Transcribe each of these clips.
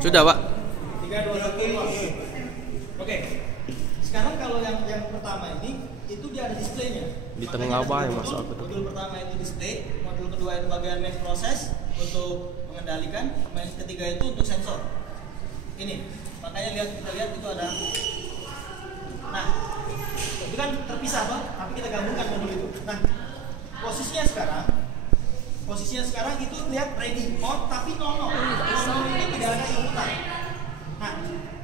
Sudah, Pak. 3, 2, 1. Oke. Sekarang kalau yang pertama ini itu dia ada displaynya. Di tengah apa yang masuk aku tuh? Modul pertama itu display, modul kedua itu bagian main proses untuk mengendalikan, main ketiga itu untuk sensor. Ini, makanya kita lihat itu ada. Nah, itu kan terpisah, Pak, tapi kita gabungkan modul itu. Nah, posisinya sekarang itu lihat ready on tapi nono. Ini tidak ada inputan. Nah,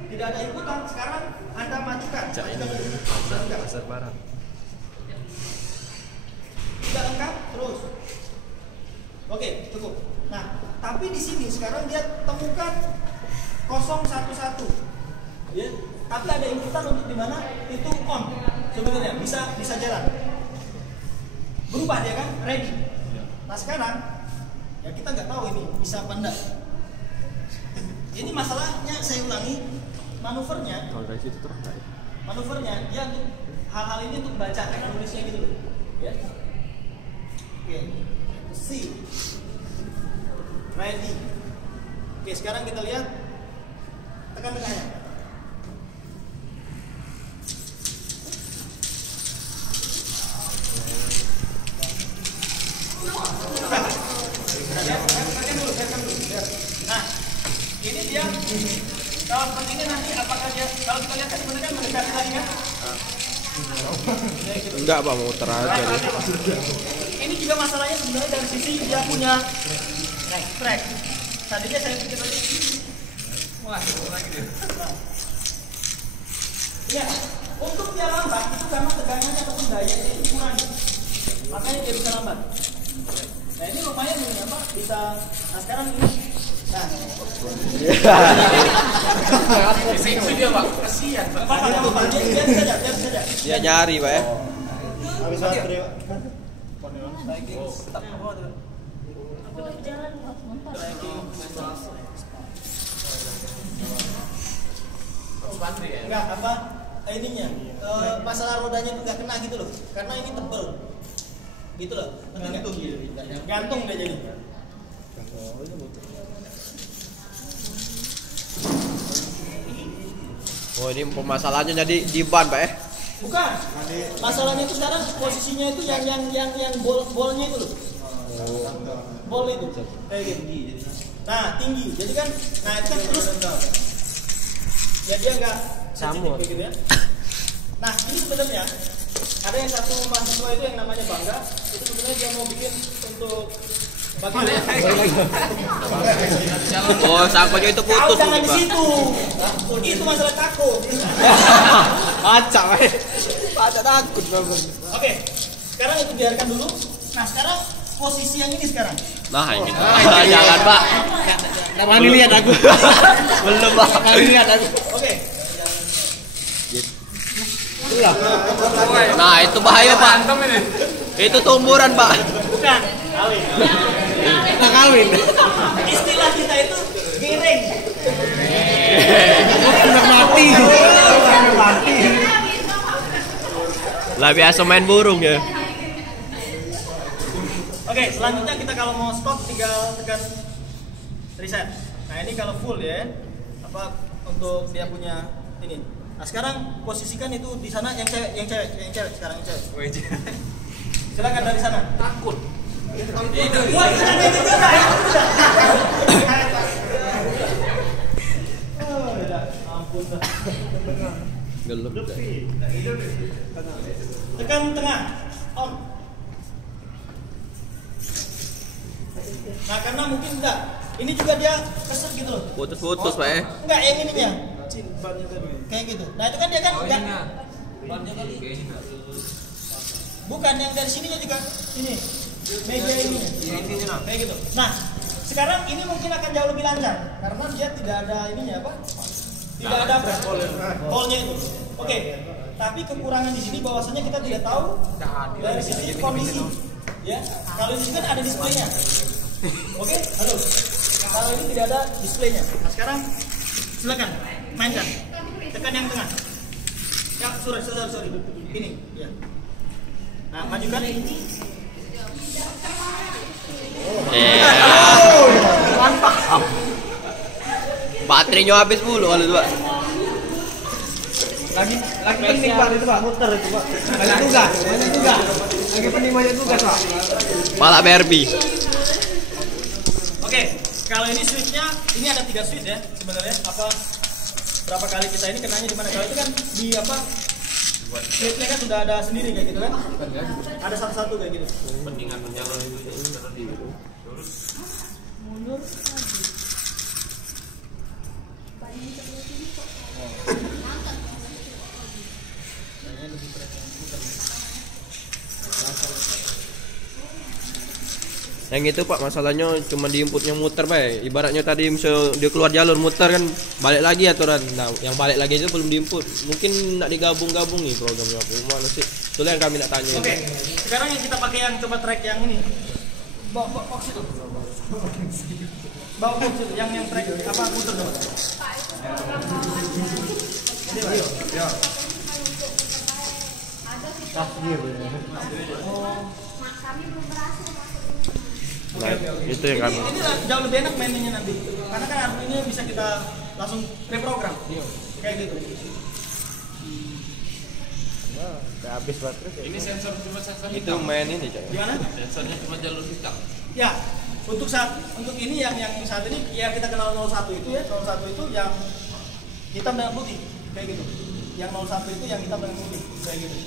tidak ada inputan. Sekarang Anda majukan. Pasar barang. Tidak lengkap terus. Oke, cukup. Nah, tapi di sini sekarang dia temukan 011. Ya. Tapi ada inputan untuk di mana itu on. Sebenarnya bisa jalan. Berubah dia kan, ready. Nah sekarang ya kita nggak tahu ini bisa apa enggak. Ini masalahnya saya ulangi manuvernya. Kalau dari situ terus enggak. Manuvernya dia untuk hal-hal ini untuk baca teknologisnya gitu loh. Ya. Oke. See. Ready. Oke, sekarang kita lihat tekan tengahnya. Nah, ini dia kalau seperti ini nanti apakah dia kalau kita lihat kan sebenarnya mendekati lagi kan? Enggak, Pak, muter aja dia. Ini juga masalahnya sebenarnya dari sisi dia punya track. Tadinya saya pikir tadi, wah, lagi dia. Ya, untuk dia lambat itu karena tegangannya ataupun dayanya itu kurang, makanya dia bisa lambat. Nah ini lumayan nih apa bisa. Nah sekarang ini. Nah. Itu dia Pak. Kasihan. Apa-apa. Biar saja. Dia nyari, Pak ya. Habis baterai, Pak. Tetap ke bawah tuh. Jalan sebentar. Enggak apa ininya. Masalah rodanya itu enggak kena gitu loh. Karena ini tebel. Gitu loh. Gantung dia jadi. Oh, ini permasalahannya jadi di ban, Pak ya? Bukan. Masalahnya itu sekarang posisinya itu yang bolnya itu loh. Bol itu. Kayak gitu. Nah, tinggi. Jadi kan nah itu kan terus ya dia enggak Samur gitu ya. Nah, ini sebenarnya ada yang satu mahasiswa itu yang namanya Bangga, itu sebenarnya dia mau bikin untuk bagaimana? Oh, sangkonya itu putus jangan tuh, di Pak. situ. Itu masalah takut. Acak, Pak. Acak takut, Pak. Oke, sekarang itu biarkan dulu. Nah, sekarang posisi yang ini sekarang. Nah, ini. Jangan, Pak. Jangan lihat aku. Belum, Pak. Lihat aku. Oke. Nah, itu bahaya, Pak. Itu tumburan, Pak. Bukan. Kawin. Kita kawin. Istilah kita itu giring. Udah mati. Lah biasa main burung ya. Oke, selanjutnya kita kalau mau stop tinggal tekan reset. Nah, ini kalau full ya. Apa untuk dia punya ini. Nah, sekarang posisikan itu di sana yang cewek sekarang yang cewek. Silakan dari sana. Takut. Wah, ampun dah. Gelap. Tekan tengah. On. Nah, karena mungkin enggak. Ini juga dia keset gitu loh. Putus-putus, Pak ya. Enggak, yang ininya. Kayak gitu. Nah, itu kan dia kan enggak. Bukan yang dari sininya juga ini. Media ini. Kayak gitu. Nah, sekarang ini mungkin akan jauh lebih lancar karena dia tidak ada ininya apa? Tidak ada bolnya itu. Oke. Tapi kekurangan di sini bahwasanya kita tidak tahu dari sisi kondisi. Ya, kalau di sini kan ada displaynya. Oke, halo. Kalau ini tidak ada displaynya. Nah, sekarang silakan mainkan. Tekan yang tengah. Ya, sorry. Ini, ya. Nah, majukan. Mantap. Baterainya habis mulu kalau itu, Pak. Lagi penting Pak itu Pak, muter itu Pak. Banyak tugas. Lagi penting banyak tugas Pak. Pala Barbie. Oke, kalau ini switchnya, ini ada 3 switch ya sebenarnya. Berapa kali kita ini kenanya di mana? Kalau itu kan di switchnya kan sudah ada sendiri kayak gitu kan? Ada satu-satu kayak gitu. Mendingan menyala itu Mundur. Yang itu Pak, masalahnya cuma di inputnya muter Pak. Ibaratnya tadi misal dia keluar jalur muter kan, balik lagi aturan. Nah, yang balik lagi itu belum diinput. Mungkin nak digabung-gabung nih programnya. Mana sih? Itulah yang kami nak tanya. Oke, sekarang yang kita pakai yang coba track yang ini. Bawa box itu. Bawa box itu yang track apa muter dong. Ini Pak. Ya. Nah, itu yang kami. Ini jauh lebih enak mainnya nanti. Karena kan artinya bisa kita langsung reprogram. Kayak gitu. Habis baterai. Ini sensor cuma sensor Itu main ini, Cak. Gimana? sensornya cuma jalur hitam. Ya, untuk ini yang saat ini ya kita kenal 01 itu ya, 01 itu yang hitam dan putih kayak gitu. Yang 01 itu yang hitam dan putih kayak gitu.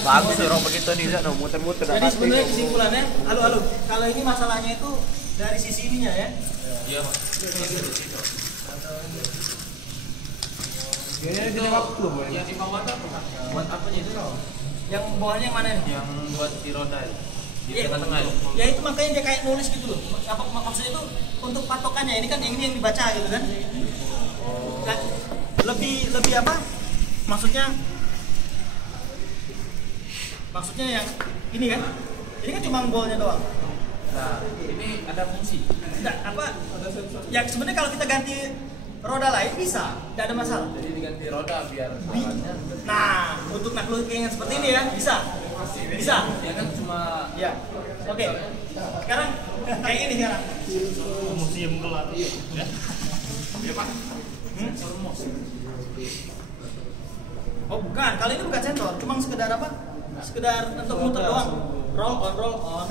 Bagus orang begitu nih Zak, muter-muter. Jadi sebenarnya kesimpulannya, halo, kalau ini masalahnya itu dari sisi ininya ya. Iya, Pak. Ini tidak waktu boleh. Yang di bawah itu buat apa itu? Yang bawahnya yang mana nih? Yang buat di roda di Iya. tengah-tengah itu. Ya itu makanya dia kayak nulis gitu loh. Apa maksudnya itu untuk patokannya ini kan yang ini yang dibaca gitu kan? Nah, lebih apa? Maksudnya yang ini kan? Ini kan cuma golnya doang. Nah, ini ada fungsi. Tidak apa? Ya sebenarnya kalau kita ganti roda lain bisa, tidak ada masalah. Jadi diganti roda biar jalannya. Nah, untuk nakluknya yang seperti ini ya bisa. Bisa. Ya kan cuma Ya. Oke. Sekarang kayak ini sekarang. museum gelar. Ya. Ya, Pak. Sensor MOS. Oh bukan, kali ini bukan sensor, cuma sekedar apa? Sekedar untuk muter doang. Roll on.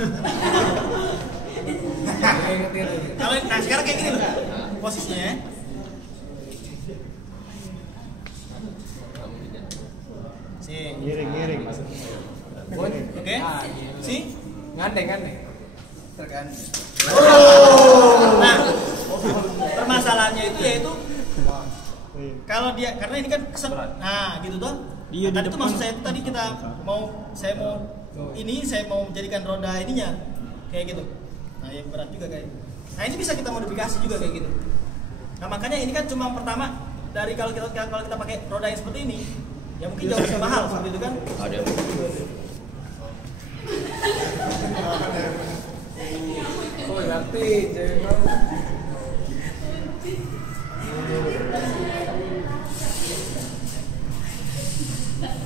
Kalau nah sekarang kayak gini loh posisinya. Ya. Ngiring. Oke. Si? Ngandeng. Nah, permasalahannya itu yaitu kalau dia karena ini kan nah gitu toh. Nah, tadi itu maksud saya itu tadi saya mau jadikan roda ininya kayak gitu. Nah, yang berat juga kayak. Nah, ini bisa kita modifikasi juga kayak gitu. Nah, makanya ini kan cuma pertama dari kalau kita pakai roda yang seperti ini, ya mungkin jauh lebih mahal seperti itu kan. Ada. Oh, ngerti.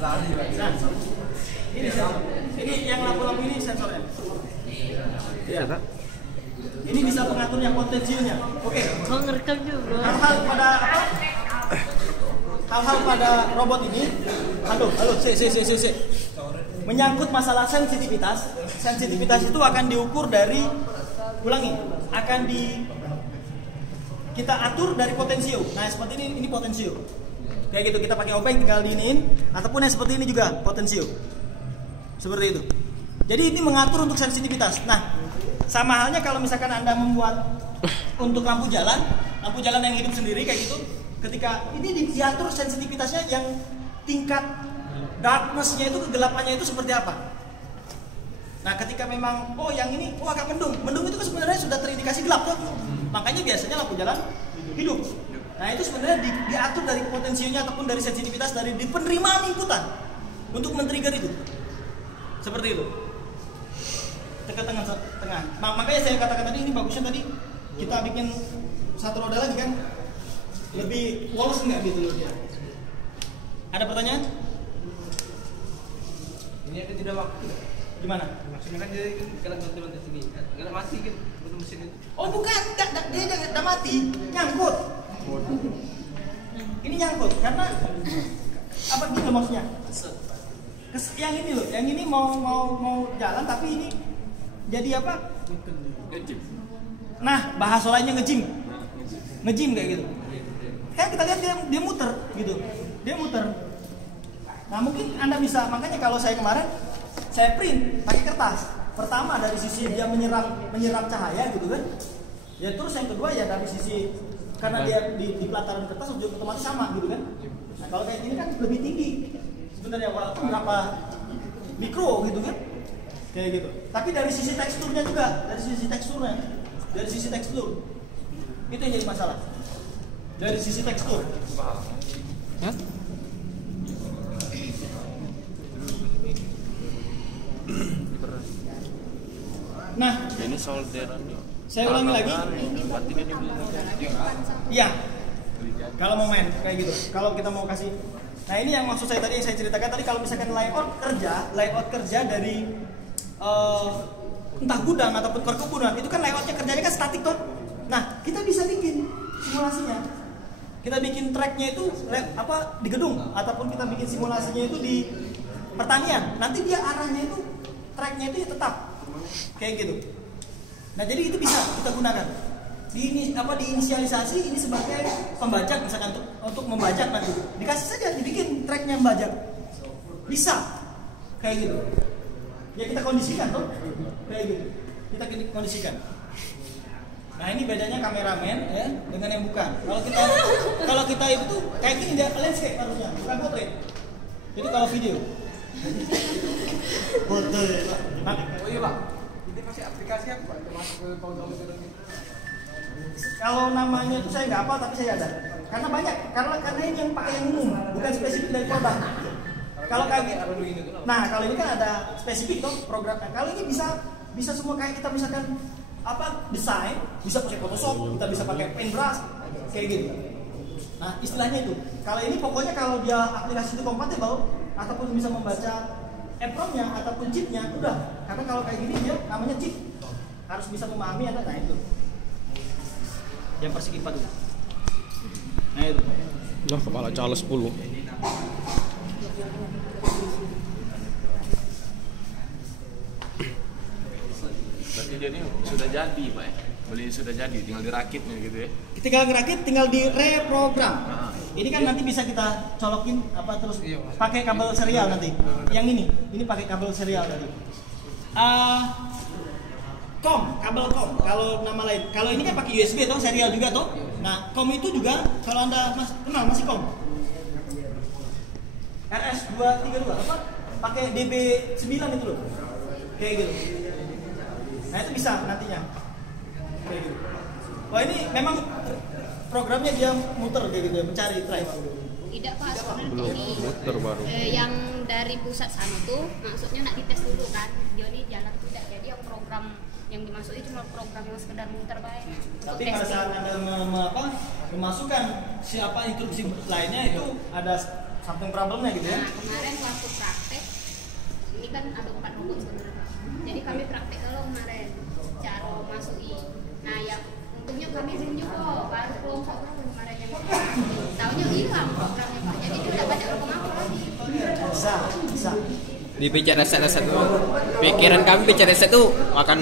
Nah, ini yang lampu-lampu ini sensornya. Iya, Pak. Ini bisa pengaturnya potensinya. Oke. Kau ngerekam juga. Hal-hal pada robot ini. Halo, si. Menyangkut masalah sensitivitas. Sensitivitas itu akan diukur dari kita atur dari potensio. Nah, seperti ini potensio. Kayak gitu kita pakai obeng tinggal diinin ataupun yang seperti ini juga potensio. Seperti itu. Jadi ini mengatur untuk sensitivitas. Nah, sama halnya kalau misalkan Anda membuat untuk lampu jalan yang hidup sendiri kayak gitu, ketika ini diatur sensitivitasnya yang tingkat darkness-nya itu kegelapannya itu seperti apa. Nah, ketika memang yang ini agak mendung itu kan sebenarnya sudah terindikasi gelap tuh. Makanya biasanya lampu jalan hidup. Nah, itu sebenarnya diatur dari potensinya ataupun dari sensitivitas dari penerimaan inputan untuk men-trigger itu. Seperti itu. Tekan tengah. Makanya saya katakan tadi ini bagusnya tadi kita bikin satu roda lagi kan lebih polos enggak gitu loh dia. Ada pertanyaan? Ini ada tidak waktu. Gimana? Maksudnya kan dia kena bantu sini. Kena mati kan betul mesin itu. Oh bukan, dia udah mati, nyangkut. Ini nyangkut karena apa gitu maksudnya? Yang ini loh, yang ini mau jalan tapi ini jadi apa? Ngejim. Nah, bahasa lainnya ngejim kayak gitu. Kan kita lihat dia muter gitu, dia muter. Nah mungkin Anda bisa, makanya kalau saya kemarin saya print pakai kertas. Pertama dari sisi dia menyerap cahaya gitu kan. Ya terus yang kedua ya dari sisi karena dia di pelataran kertas otomatis sama gitu kan. Nah kalau kayak gini kan lebih tinggi sebenarnya berapa mikro gitu kan. Kayak gitu. Tapi dari sisi teksturnya juga, dari sisi tekstur itu yang jadi masalah. Dari sisi tekstur. Hah? Nah, Ini solderan. saya ulangi lagi. Iya. Kalau mau main kayak gitu. Kalau kita mau kasih. Nah, ini yang maksud saya tadi yang saya ceritakan tadi kalau misalkan layout kerja dari entah gudang ataupun perkebunan, itu kan layoutnya kerjanya kan statik tuh. Nah, kita bisa bikin simulasinya. Kita bikin tracknya itu di gedung ataupun kita bikin simulasinya itu di pertanian. Nanti dia arahnya itu tracknya itu tetap kayak gitu. Nah jadi itu bisa kita gunakan. Diinisialisasi ini sebagai pembajak misalkan untuk membajak nanti. Dikasih saja dibikin tracknya membajak. Bisa kayak gitu. Ya kita kondisikan tuh kayak gitu. Kita kondisikan. Nah ini bedanya kameramen ya dengan yang bukan. Kalau kita itu tuh kayak gini dia landscape harusnya, bukan portrait. Jadi kalau video. Portrait. Nah, Oh iya Pak. Ini masih aplikasi apa Pak? Masuk ke program itu. kalau namanya itu saya nggak hafal tapi saya ada. Karena banyak, karena ini yang pakai yang umum, bukan spesifik dari produk. Kalau kayak gitu. Nah, kalau ini kan ada spesifik tuh program. Kalau ini bisa semua kayak kita misalkan desain, bisa pakai Photoshop, kita bisa pakai Paintbrush kayak gitu. Nah, istilahnya itu. Kalau ini pokoknya kalau dia aplikasi itu kompatibel ataupun bisa membaca EEPROM-nya ataupun chipnya udah. Karena kalau kayak gini dia namanya chip. Harus bisa memahami nah itu. Yang persegi 4 itu. Nah itu. Lah kepala Charles 10. Berarti jadi sudah jadi, Pak. Beli sudah jadi, tinggal dirakitnya gitu ya. Tinggal ngerakit, tinggal di reprogram. Ini kan nanti bisa kita colokin terus pakai kabel serial nanti. Yang ini pakai kabel serial tadi. Kabel COM kalau nama lain. Kalau ini kan pakai USB toh, serial juga toh. Nah, COM itu juga kalau Anda kenal masih COM. RS232 apa? Pakai DB9 itu loh. Kayak gitu. Nah, itu bisa nantinya. Kayak gitu. Wah, ini memang programnya dia muter kayak gitu ya, mencari drive. Tidak Pak, sebenarnya Belum ini muter baru. yang dari pusat sana tuh maksudnya nak dites dulu kan. Dia ini jalan tidak. Jadi yang program yang dimasuki cuma program yang sekedar muter baik. Tapi pada saat Anda memasukkan siapa instruksi lainnya itu ada something problemnya gitu ya. Nah, kemarin waktu praktek ini kan ada 4 robot sebenarnya. Jadi kami praktek dulu kemarin cara masuki. Nah, yang untungnya kami tunjuk kok baru kelompok kemarin yang tahunya hilang programnya Pak. Jadi tidak banyak apa lagi. Bisa. Di picet reset tuh. Pikiran kami picet reset tuh akan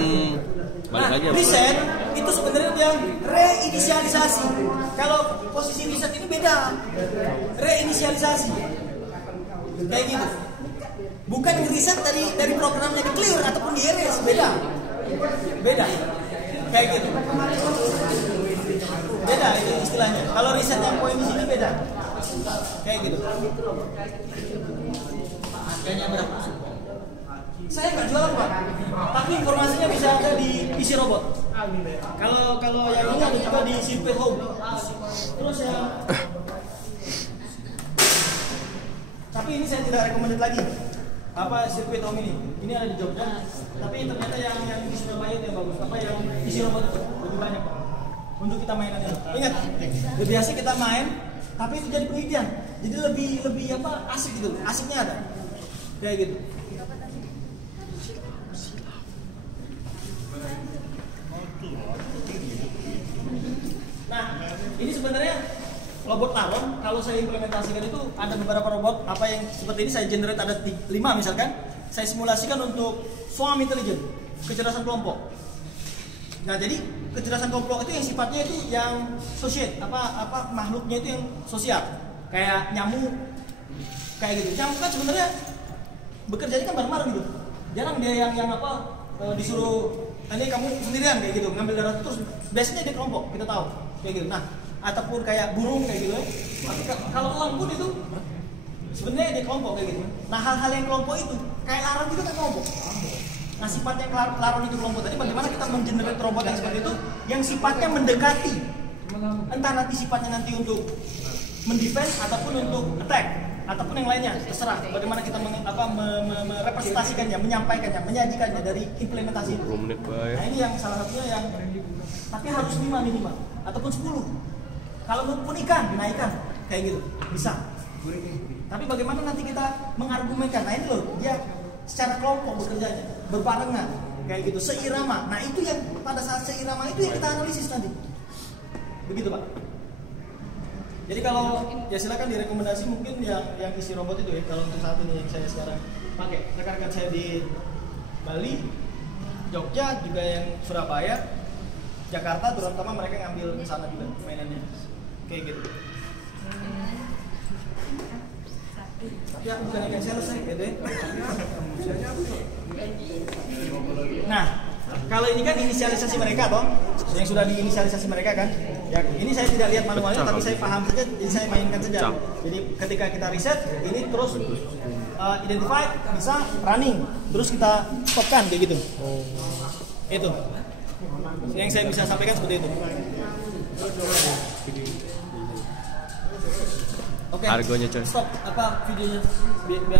balik lagi. Reset itu sebenarnya dia reinisialisasi. Kalau posisi reset ini beda. Reinisialisasi. Kayak gitu. Bukan reset dari programnya di clear ataupun di erase, beda. Kayak gitu. Beda itu istilahnya. Kalau reset yang poin di sini beda. Kayak gitu. Harganya berapa? Saya nggak jualan Pak, tapi informasinya bisa ada di PC Robot. Kalau yang ini ada juga di Circuit Home. Terus tapi ini saya tidak recommended lagi. Circuit Home ini ada di Jogja. Tapi ternyata yang di Surabaya itu yang bagus. Yang PC Robot itu lebih banyak Pak. Untuk kita mainannya. Ingat, lebih asik kita main, tapi itu jadi penelitian. Jadi lebih asik gitu. Asiknya ada. Kayak gitu. apa tadi? Nah, ini sebenarnya robot Taron kalau saya implementasikan itu ada beberapa robot apa yang seperti ini saya generate ada 5 misalkan. Saya simulasikan untuk swarm intelligence, kecerdasan kelompok. Nah, jadi kecerdasan kelompok itu yang sifatnya itu yang sosial, apa makhluknya itu yang sosial. Kayak nyamuk kayak gitu. Nyamuk kan sebenarnya bekerjanya kan bareng-bareng gitu. Jarang dia yang disuruh ini kamu sendirian kayak gitu, ngambil darah terus biasanya dia kelompok, kita tahu kayak gitu. Nah, ataupun kayak burung kayak gitu ya. Tapi kalau elang pun itu sebenarnya dia kelompok kayak gitu. Nah, hal-hal yang kelompok itu kayak laron itu kan kelompok. Nah, sifatnya laron itu kelompok tadi bagaimana kita mengenerate robot yang seperti itu yang sifatnya mendekati. Entah nanti sifatnya nanti untuk mendefense ataupun untuk attack ataupun yang lainnya, terserah bagaimana kita merepresentasikannya, menyampaikannya, menyajikannya dari implementasi itu. Nah, ini yang salah satunya yang tapi harus 5 minimal ataupun 10. Kalau pun ikan, dinaikkan kayak gitu bisa. Tapi bagaimana nanti kita mengargumenkan? Nah, ini loh dia secara kelompok bekerjanya, berbarengan kayak gitu, seirama. Nah, itu yang pada saat seirama itu yang kita analisis nanti. Begitu, Pak. Jadi kalau ya silakan direkomendasi mungkin yang isi robot itu ya. Kalau untuk saat ini yang saya sekarang pakai, rekan-rekan saya di Bali, Jogja, juga yang Surabaya, Jakarta, terutama mereka ngambil ke sana juga mainannya. Kayak gitu. Tapi aku bukan yang selesai, gitu ya. Nah, kalau ini kan inisialisasi mereka toh, yang sudah diinisialisasi mereka kan. Ya, ini saya tidak lihat manualnya, tapi saya paham saja, jadi saya mainkan saja. Jadi ketika kita riset, ini terus identify, bisa running, terus kita stopkan kayak gitu. Itu yang saya bisa sampaikan seperti itu. Oke. Argonya coy. Stop apa videonya? Biar